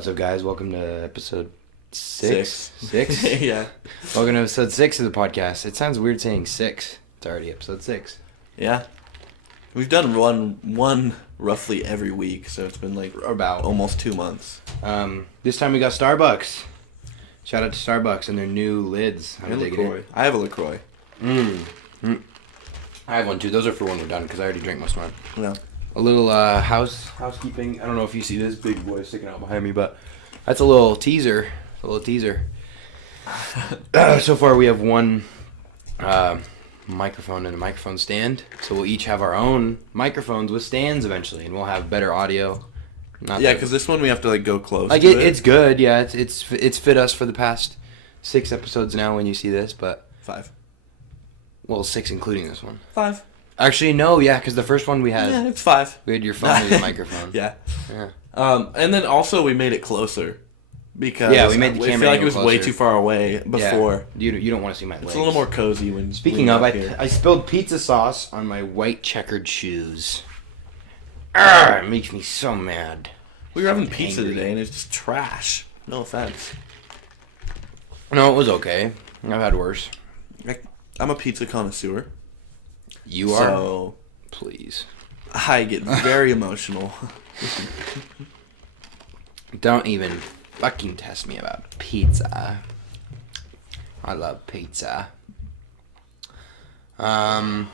What's up, guys? Welcome to episode 6. 6? Yeah. Welcome to episode 6 of the podcast. It sounds weird saying 6. It's already episode 6. Yeah. We've done one roughly every week, so it's been like about almost 2 months. This time we got Starbucks. Shout out to Starbucks and their new lids. I'm digging it. I have a LaCroix. I have one too. Those are for when we're done because I already drank most of mine. Yeah. A little housekeeping. I don't know if you see this big boy sticking out behind me, but that's a little teaser. So far we have one microphone and a microphone stand. So we'll each have our own microphones with stands eventually, and we'll have better audio. Because this one we have to go close. Like it's good. Yeah, it's fit us for the past 6 episodes now. When you see this, but 5. Well, 6 including this one. 5. Actually, no. Yeah, because the first one we had. Yeah, it's 5. We had your phone with a microphone. Yeah. And then also we made it closer. Because we made the camera I feel like it was closer. way too far away before. Yeah. You don't want to see my legs. It's a little more cozy when. Speaking of, I spilled pizza sauce on my white checkered shoes. It makes me so mad. We were having pizza today and it's just trash. No offense. No, it was okay. I've had worse. I'm a pizza connoisseur. You are? So, please. I get very emotional. Don't even fucking test me about pizza. I love pizza. Yeah,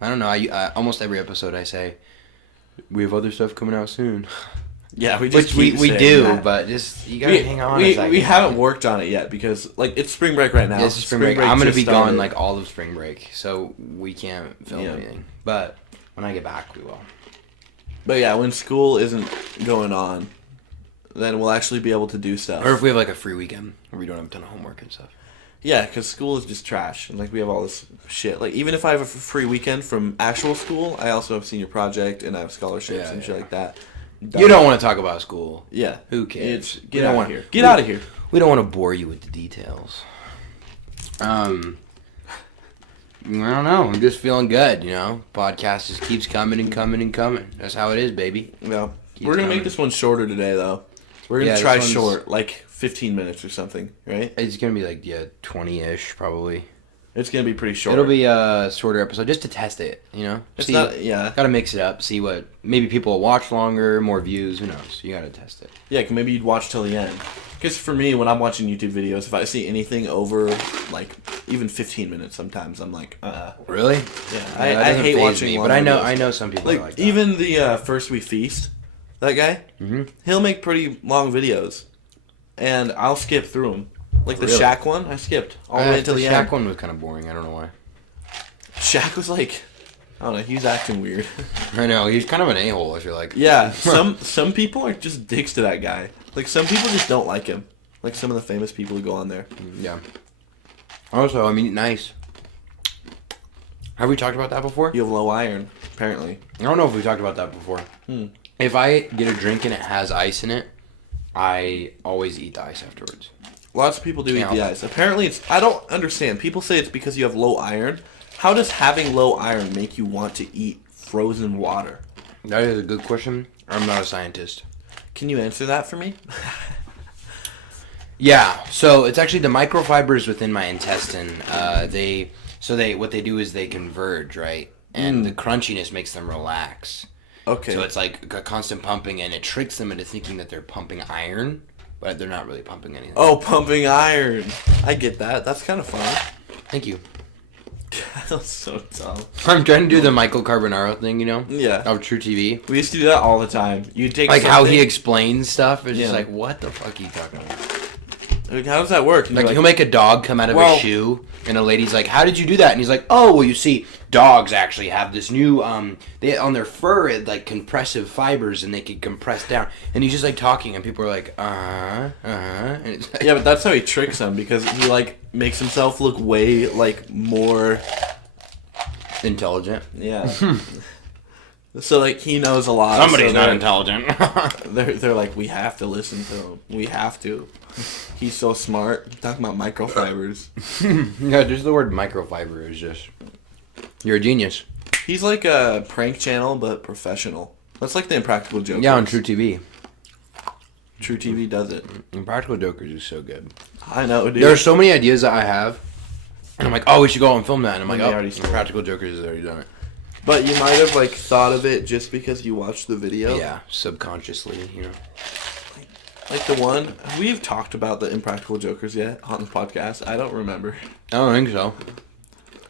I don't know. I almost every episode I say, we have other stuff coming out soon. Yeah, we just we do, that. but just you gotta hang on. We haven't worked on it yet because it's spring break right now. Yeah, it's spring break. I'm gonna be gone all of spring break, so we can't film anything. But when I get back, we will. But yeah, when school isn't going on, then we'll actually be able to do stuff. Or if we have a free weekend where we don't have a ton of homework and stuff. Yeah, because school is just trash, and we have all this shit. Even if I have a free weekend from actual school, I also have senior project and I have scholarships and shit like that. You don't want to talk about school. Yeah. Who cares? Get out of here. Get out of here. We don't want to bore you with the details. I don't know. I'm just feeling good, Podcast just keeps coming and coming and coming. That's how it is, baby. Yeah. We're going to make this one shorter today, though. We're going to try short, 15 minutes or something, right? It's going to be 20-ish, probably. It's going to be pretty short. It'll be a shorter episode just to test it, It's not, yeah. Got to mix it up, see what, maybe people will watch longer, more views, who knows? You got to test it. Yeah, maybe you'd watch till the end. Because for me, when I'm watching YouTube videos, if I see anything over, even 15 minutes sometimes, I'm like, Really? Yeah, I hate watching me, long but videos. I know some people are like that. Even the First We Feast, that guy, he'll make pretty long videos, and I'll skip through them. The Shaq one, I skipped all the way until the end. The Shaq one was kind of boring. I don't know why. Shaq was I don't know, he was acting weird. I know, he's kind of an a-hole, I feel like. Yeah, some people are just dicks to that guy. Some people just don't like him. Some of the famous people who go on there. Yeah. Also, nice. Have we talked about that before? You have low iron, apparently. I don't know if we talked about that before. If I get a drink and it has ice in it, I always eat the ice afterwards. Lots of people do eat the ice. Apparently, I don't understand. People say it's because you have low iron. How does having low iron make you want to eat frozen water? That is a good question. I'm not a scientist. Can you answer that for me? Yeah. So it's actually the microfibers within my intestine. What they do is they converge, right? And the crunchiness makes them relax. Okay. So it's a constant pumping, and it tricks them into thinking that they're pumping iron. But they're not really pumping anything. Oh, pumping iron. I get that. That's kind of fun. Thank you. That was so dumb. I'm trying to do the Michael Carbonaro thing, Yeah. Of True TV. We used to do that all the time. You take how he explains stuff. It's just what the fuck are you talking about? How does that work? He'll make a dog come out of a shoe, and a lady's like, how did you do that? And he's like, oh, well, you see, dogs actually have this new, they on their fur, compressive fibers, and they can compress down. And he's just, talking, and people are like, And it's yeah, but that's how he tricks them, because he, makes himself look way, more... intelligent. Yeah. So, he knows a lot. Somebody's not intelligent. they're like, we have to listen to him. We have to. He's so smart. Talking about microfibers. Yeah, just the word microfiber is just... You're a genius. He's like a prank channel, but professional. That's like the Impractical Jokers. Yeah, on True TV. True TV does it. Impractical Jokers is so good. I know, dude. There are so many ideas that I have, and I'm like, oh, we should go out and film that. And I'm like, they oh, already stole it. Impractical Jokers has already done it. But you might have, like, thought of it just because you watched the video. Yeah, subconsciously, you know. Like the one, we've talked about the Impractical Jokers yet on the podcast. I don't remember. I don't think so.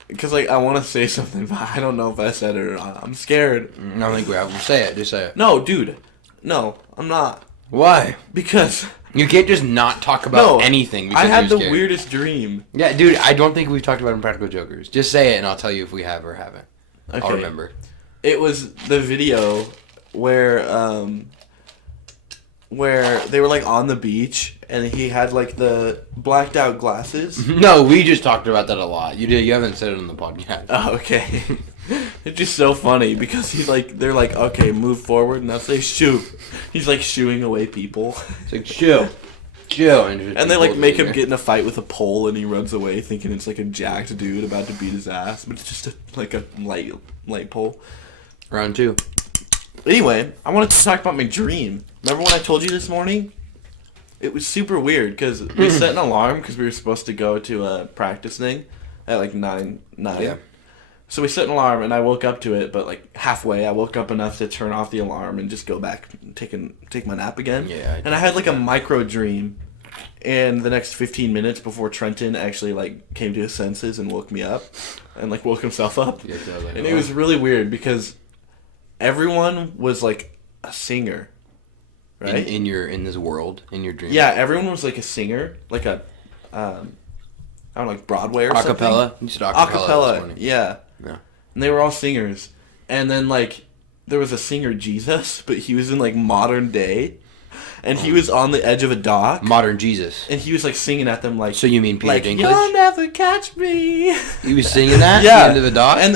Because, like, I want to say something, but I don't know if I said it or not. I'm scared. I don't think we have. Say it. Just say it. No, dude. No, I'm not. Why? Because... You can't just not talk about anything because I had you're the scared. weirdest dream. Yeah, dude, I don't think we've talked about Impractical Jokers. Just say it and I'll tell you if we have or haven't. Okay. I'll remember. It was the video where they were like on the beach and he had like the blacked out glasses. No, we just talked about that a lot. You haven't said it on the podcast. Oh, okay. It's just so funny because he's like, they're like, okay, move forward, and now say shoot. He's like shooing away people. It's like chill. And they like make him get in a fight with a pole, and he runs away thinking it's like a jacked dude about to beat his ass, but it's just like a light pole. Round 2. Anyway, I wanted to talk about my dream. Remember when I told you this morning? It was super weird because we set an alarm because we were supposed to go to a practice thing at like 9. Yeah. So we set an alarm and I woke up to it, but like halfway I woke up enough to turn off the alarm and just go back and take my nap again. Yeah. And I had like a micro dream in the next 15 minutes before Trenton actually like came to his senses and woke me up and like woke himself up. Yeah, like, and it was really weird because everyone was like a singer. Right? In this world, in your dream. Yeah, everyone was like a singer, like a I don't know, like Broadway or something. Acapella? You said acapella. Yeah. And they were all singers. And then, like, there was a singer, Jesus, but he was in, like, modern day. And he was on the edge of a dock. Modern Jesus. And he was, like, singing at them, like... So you mean Peter Dinklage? You'll never catch me. He was singing that? Yeah. At the end of the dock? And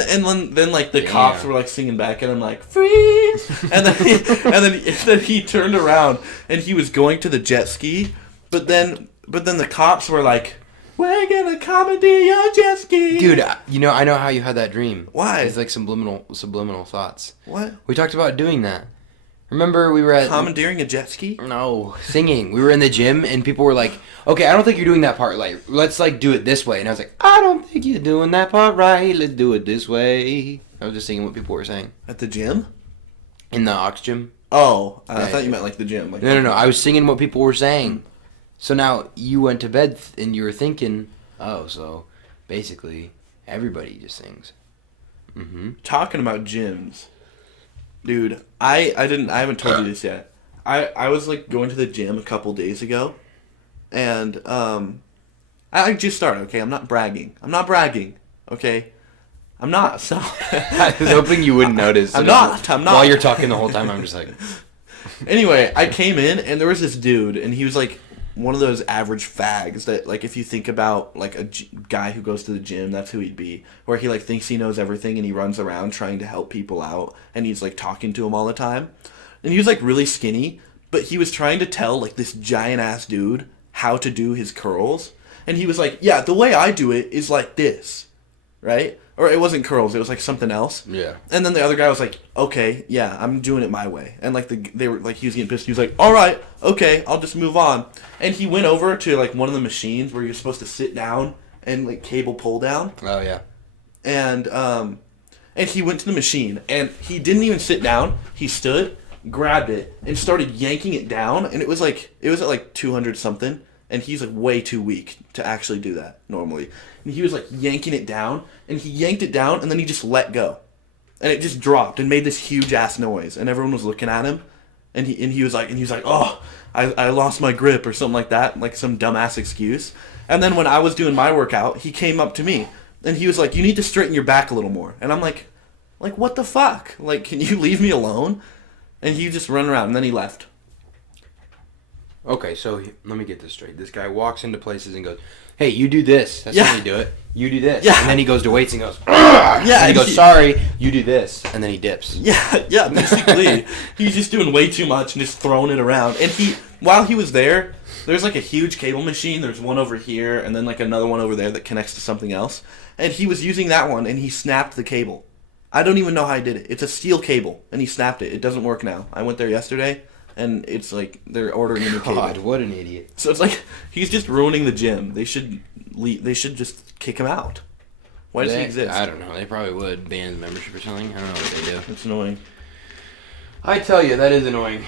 then like, the cops were, like, singing back at him, like, freeze! And then he turned around, and he was going to the jet ski. But then the cops were, like... We're gonna commandeer your jet ski. Dude, I know how you had that dream. Why? It's like subliminal thoughts. What? We talked about doing that. Remember we were at... Commandeering a jet ski? No, singing. We were in the gym and people were like, okay, I don't think you're doing that part. Like, let's like do it this way. And I was like, I don't think you're doing that part right. Let's do it this way. I was just singing what people were saying. At the gym? In the Ox gym. Oh, I thought you meant like the gym. Like No. I was singing what people were saying. So now you went to bed and you were thinking, oh, so basically everybody just sings. Mm-hmm. Talking about gyms, dude, I haven't told you this yet. I was like going to the gym a couple days ago, and I just started. Okay, I'm not bragging. Okay, I'm not. So I was hoping you wouldn't notice. I'm not. While you're talking the whole time, I'm just like. Anyway, I came in and there was this dude, and he was like one of those average fags that, like, if you think about, like, a guy who goes to the gym, that's who he'd be. Where he, like, thinks he knows everything and he runs around trying to help people out. And he's, like, talking to them all the time. And he was, like, really skinny. But he was trying to tell, like, this giant-ass dude how to do his curls. And he was like, yeah, the way I do it is like this. Right? Or it wasn't curls, it was like something else. Yeah. And then the other guy was like, okay, yeah, I'm doing it my way. And like they were like, he was getting pissed. He was like, all right, okay, I'll just move on. And he went over to like one of the machines where you're supposed to sit down and like cable pull down. Oh yeah. And he went to the machine and he didn't even sit down. He stood, grabbed it, and started yanking it down. And it was at like 200 something. And he's like way too weak to actually do that normally. And he was like yanking it down, and he yanked it down, and then he just let go, and it just dropped and made this huge ass noise, and everyone was looking at him, and he was like, oh, I lost my grip or something like that, like some dumbass excuse. And then when I was doing my workout, he came up to me, and he was like, you need to straighten your back a little more. And I'm like what the fuck? Like, can you leave me alone? And he just ran around, and then he left. Okay, so let me get this straight. This guy walks into places and goes, hey, you do this. That's how you do it. You do this. Yeah. And then he goes to weights and goes, yeah. And he goes, sorry, you do this. And then he dips. Yeah, basically. He's just doing way too much and just throwing it around. And while he was there's like a huge cable machine. There's one over here and then like another one over there that connects to something else. And he was using that one and he snapped the cable. I don't even know how he did it. It's a steel cable and he snapped it. It doesn't work now. I went there yesterday. and it's like they're ordering a new God, cable. what an idiot. So it's like he's just ruining the gym. They should just kick him out. Why does he exist? I don't know. They probably would ban his membership or something. I don't know what they do. It's annoying. I tell you, that is annoying.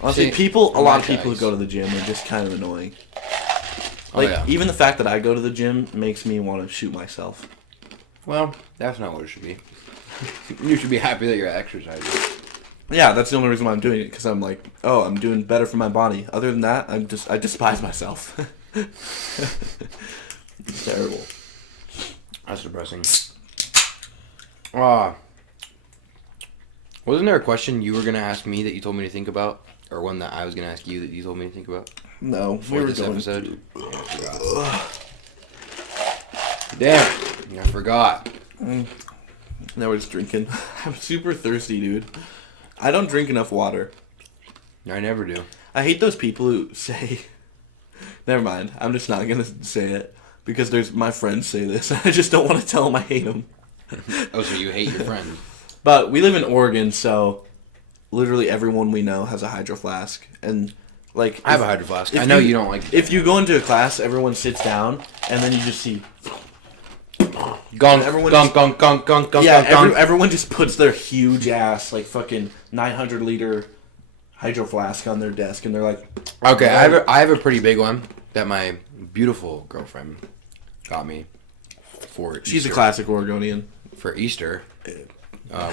Honestly, See, a lot of people who go to the gym are just kind of annoying. Like, even the fact that I go to the gym makes me want to shoot myself. Well, that's not what it should be. You should be happy that you're exercising. Yeah, that's the only reason why I'm doing it, because I'm like, oh, I'm doing better for my body. Other than that, I despise myself. It's terrible. That's depressing. Wasn't there a question you were going to ask me that you told me to think about? Or one that I was going to ask you that you told me to think about? No, For this episode? Damn, I forgot. Now we're just drinking. I'm super thirsty, dude. I don't drink enough water. I never do. I hate those people who say... Never mind. I'm just not going to say it. Because my friends say this. I just don't want to tell them I hate them. Oh, so you hate your friend. But we live in Oregon, so literally everyone we know has a hydro flask. And, like... I have a hydro flask. I know you don't like... If you go into a class, everyone sits down, and then you just see... Gunk, gunk, gunk, gunk, gunk, gunk, yeah, gunk. everyone just puts their huge ass, like, fucking 900-liter hydro flask on their desk, and they're like... Okay, I have a pretty big one that my beautiful girlfriend got me for She's Easter. a classic Oregonian. For Easter,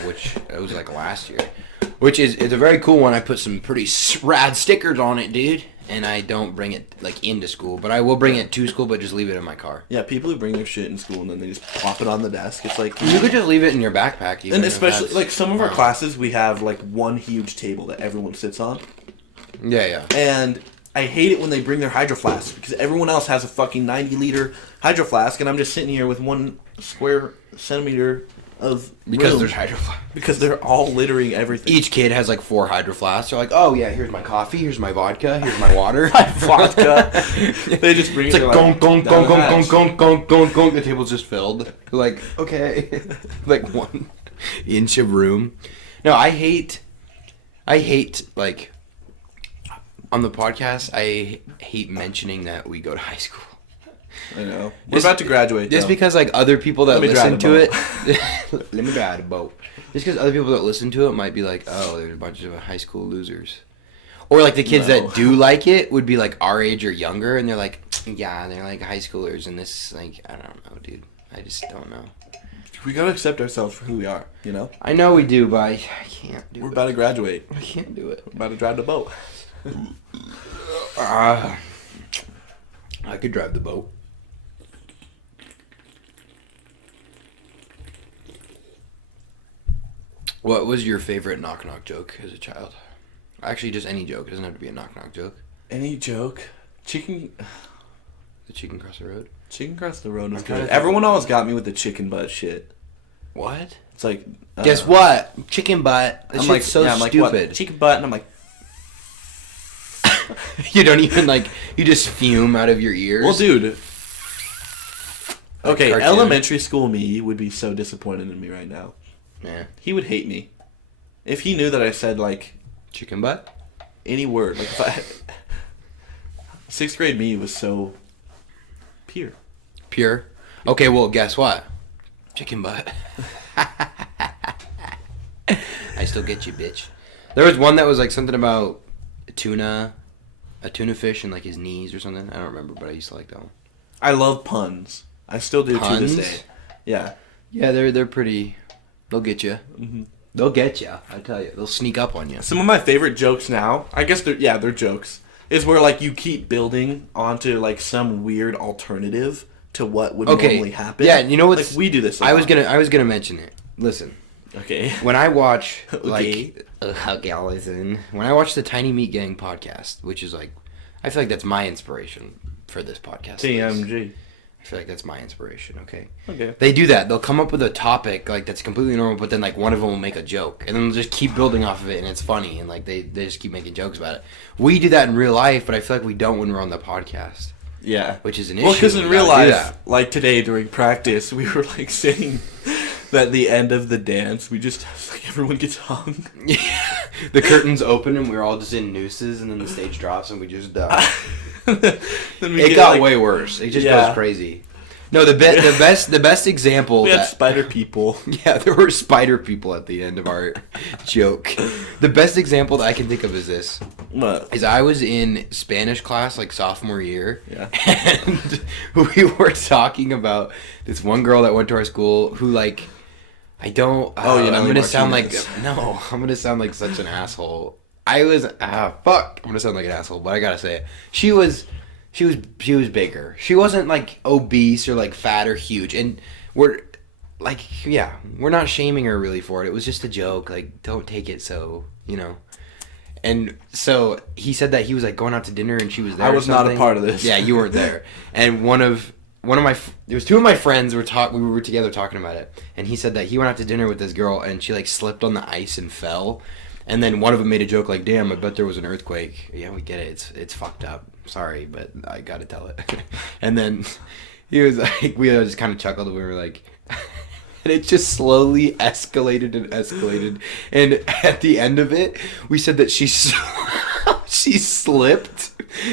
which it was like last year. Which it's a very cool one. I put some pretty rad stickers on it, dude. And I don't bring it like into school, but I will bring it to school, but just leave it in my car. Yeah, people who bring their shit in school and then they just plop it on the desk. It's like you could just leave it in your backpack. Even and especially like some of our classes, we have like one huge table that everyone sits on. Yeah. And I hate it when they bring their hydro flask because everyone else has a fucking 90-liter hydro flask, and I'm just sitting here with 1 square centimeter of room there's hydro flasks. Because they're all littering everything. Each kid has like 4 hydro flasks. They're like, oh yeah, here's my coffee, here's my vodka, here's my water. My vodka. They just bring it's it. Like gong gong gong gong gong gong gong gong gong. The table's just filled. Like okay, like 1 inch of room. No, I hate like on the podcast. I hate mentioning that we go to high school. I know. We're about to graduate. Just because like other people that listen to it, let me drive the boat. Just because other people that listen to it might be like, oh, there's a bunch of high school losers, or like the kids that do like it would be like our age or younger, and they're like, yeah, they're like high schoolers, and this like I don't know, dude. I just don't know. We gotta accept ourselves for who we are, you know. I know we do, but I can't do it. We're about to graduate. I can't do it. We're about to drive the boat. I could drive the boat. What was your favorite knock-knock joke as a child? Actually, just any joke. It doesn't have to be a knock-knock joke. Any joke? Chicken... The chicken cross the road? Chicken cross the road was good. Everyone always got me with the chicken butt shit. What? It's like... Guess what? Chicken butt. That I'm shit's like, so yeah, I'm like, stupid. What? Chicken butt, and I'm like... You don't even, like... You just fume out of your ears? Well, dude... Okay, cartoon. elementary school me would be so disappointed in me right now. Yeah. He would hate me. If he knew that I said, like... Chicken butt? Any word. Like, if I... 6th grade me was so... pure. Pure? Okay, well, guess what? Chicken butt. I still get you, bitch. There was one that was, like, something about a tuna fish and, like, his knees or something. I don't remember, but I used to like that one. I love puns. I still do Puns? to this day. Yeah. Yeah, they're pretty... They'll get you. Mm-hmm. They'll get you, I tell you. They'll sneak up on you. Some of my favorite jokes now, I guess they're jokes, is where, like, you keep building onto, like, some weird alternative to what would normally happen. Yeah, you know what? Like, we do this a I lot. was gonna mention it. Listen. Okay. When I watch, Okay. listen. When I watch the Tiny Meat Gang podcast, which is, like, I feel like that's my inspiration for this podcast. TMG. I feel like that's my inspiration, okay? Okay. They do that. They'll come up with a topic, like, that's completely normal, but then, like, one of them will make a joke. And then they'll just keep building off of it, and it's funny. And, like, they just keep making jokes about it. We do that in real life, but I feel like we don't when we're on the podcast. Yeah. Which is an issue. Well, because in We real gotta do life, like today during practice, we were, like, saying that the end of the dance, we just, like, everyone gets hung. Yeah. The curtains open and we're all just in nooses, and then the stage drops and we just die. It got way worse. It just goes crazy. No, the best example. We had spider people. Yeah, there were spider people at the end of our joke. The best example that I can think of is this. What? Is I was in Spanish class like sophomore year. Yeah. And we were talking about this one girl that went to our school who like I'm gonna sound like such an asshole. I'm gonna sound like an asshole, but I gotta say it. She was bigger. She wasn't like obese or like fat or huge, and we're not shaming her really for it. It was just a joke. Like, don't take it so, you know. And so he said that he was like going out to dinner and she was there. I was not a part of this. Yeah, you weren't there. And there was two of my friends we were together talking about it, and he said that he went out to dinner with this girl and she like slipped on the ice and fell, and then one of them made a joke like, "Damn, I bet there was an earthquake." Yeah, we get it. It's fucked up. Sorry, but I gotta tell it. And then he was like, we just kind of chuckled and we were like, and it just slowly escalated and escalated, and at the end of it, we said that she slipped.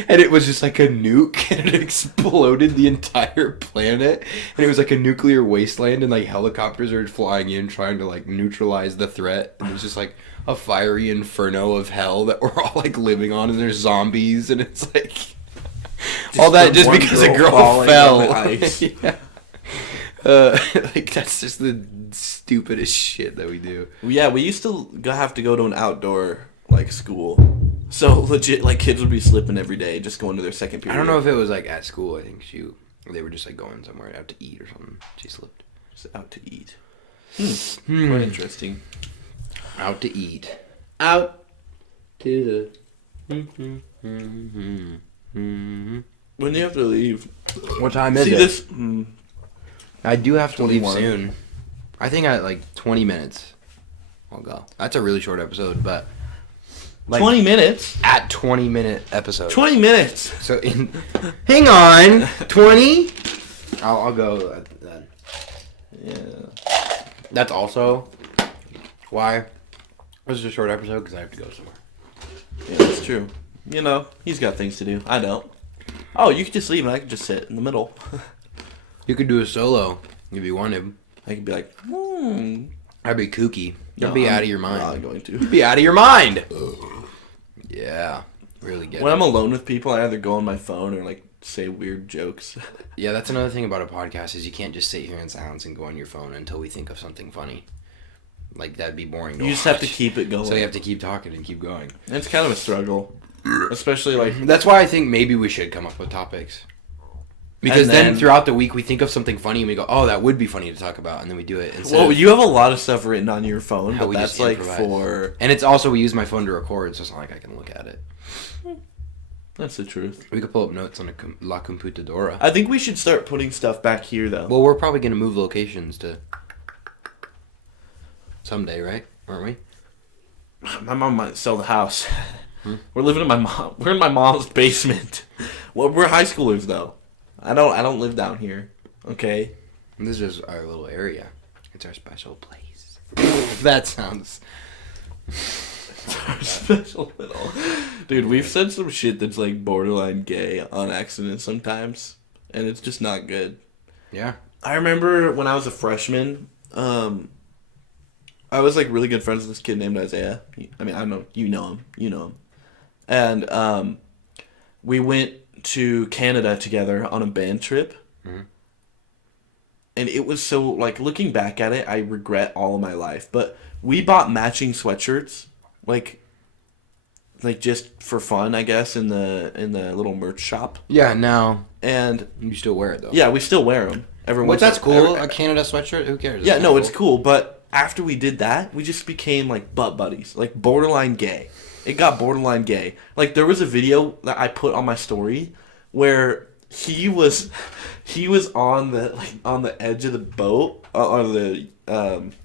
And it was just like a nuke, and it exploded the entire planet, and it was like a nuclear wasteland, and like helicopters are flying in trying to like neutralize the threat, and it was just like a fiery inferno of hell that we're all like living on, and there's zombies, and it's like all that just because a girl fell. Yeah. Like that's just the stupidest shit that we do. Yeah, we used to have to go to an outdoor like school. So legit, like kids would be slipping every day, just going to their second period. I don't know if it was like at school. I think they were just like going somewhere out to eat or something. She slipped. Just out to eat. Quite interesting. Out to eat. Out to the. When do you have to leave? What time is it? This. I do have to 21. leave soon. I think at like 20 minutes. I'll go. That's a really short episode, but. Like 20 minutes? At 20-minute episode. 20 minutes! So, hang on! 20? I'll go then. Yeah. That's also why this is a short episode, because I have to go somewhere. Yeah, that's true. You know, he's got things to do. I don't. Oh, you could just leave and I could just sit in the middle. You could do a solo if you wanted. I could be like, I'd be kooky. You'd be out of your mind. I'm not going to. You'd be out of your mind! Yeah. Really good. When I'm alone with people, I either go on my phone or like say weird jokes. Yeah, that's another thing about a podcast is you can't just sit here in silence and go on your phone until we think of something funny. Like, that'd be boring to You just have to keep it going. So you have to keep talking and keep going. It's kind of a struggle. Especially like... That's why I think maybe we should come up with topics. Because then throughout the week we think of something funny and we go, oh, that would be funny to talk about, and then we do it. Well, you have a lot of stuff written on your phone, but that's like improvise. for... And it's also, we use my phone to record, so it's not like I can look at it. That's the truth. We could pull up notes on a La Computadora. I think we should start putting stuff back here, though. Well, we're probably going to move locations to... someday, right? Aren't we? My mom might sell the house. We're living in we're in my mom's basement. Well, we're high schoolers, though. I don't live down here. Okay. This is our little area. It's our special place. That sounds... It's our special little... Dude, we've said some shit that's like borderline gay on accident sometimes. And it's just not good. Yeah. I remember when I was a freshman, I was like really good friends with this kid named Isaiah. I mean, I don't know. You know him. And we went to Canada together on a band trip. Mm-hmm. And it was so, like, looking back at it, I regret all of my life. But we bought matching sweatshirts, like just for fun, I guess, in the little merch shop. Yeah, now. And you still wear it, though. Yeah, we still wear them. But that's cool. A Canada sweatshirt? Who cares? Yeah, no, it's cool. But after we did that, we just became, like, butt buddies. Like, borderline gay. It got borderline gay. Like, there was a video that I put on my story where he was on the edge of the boat, or the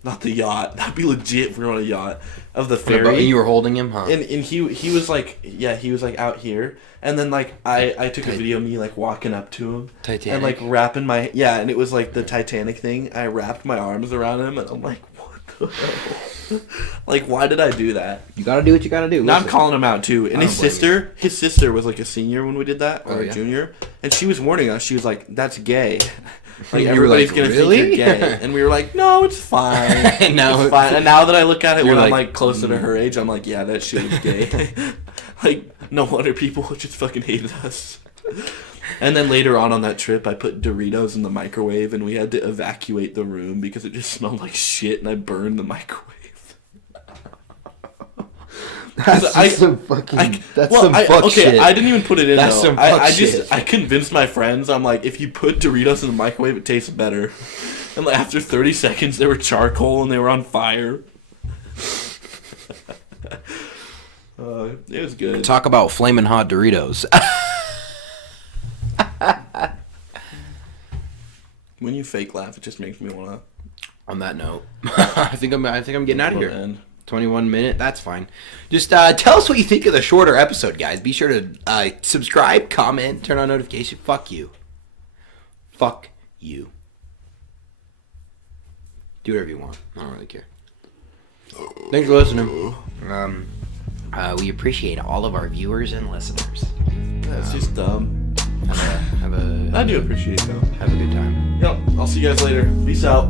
not the yacht. That'd be legit if we were on a yacht, of the ferry. And you were holding him, huh? And he was like, yeah, he was like out here, and then like I took a video of me like walking up to him, Titanic, and like wrapping and it was like the Titanic thing. I wrapped my arms around him, and I'm like, what the hell? Like, why did I do that? You gotta do what you gotta do. Now I'm calling him out too. And his sister was like a senior when we did that, or a junior, and she was warning us. She was like, "That's gay. Like everybody's gonna think you're gay." And we were like, "No, it's fine. It's fine." And now that I look at it when I'm like closer to her age, I'm like, "Yeah, that shit was gay." Like, no wonder people just fucking hated us. And then later on that trip, I put Doritos in the microwave, and we had to evacuate the room because it just smelled like shit, and I burned the microwave. That's some fuck shit. I didn't even put it in. That's though. some fuck shit. I convinced my friends. I'm like, if you put Doritos in the microwave, it tastes better. And like after 30 seconds, they were charcoal and they were on fire. It was good. Talk about flaming hot Doritos. When you fake laugh, it just makes me wanna. On that note, I think I'm getting out of here. 21 minute, that's fine. Just tell us what you think of the shorter episode, guys. Be sure to subscribe, comment, turn on notifications. Fuck you. Fuck you. Do whatever you want. I don't really care. Thanks for listening. We appreciate all of our viewers and listeners. That's just dumb. I do appreciate it, though. Have a good time. Yep. I'll see you guys later. Peace out.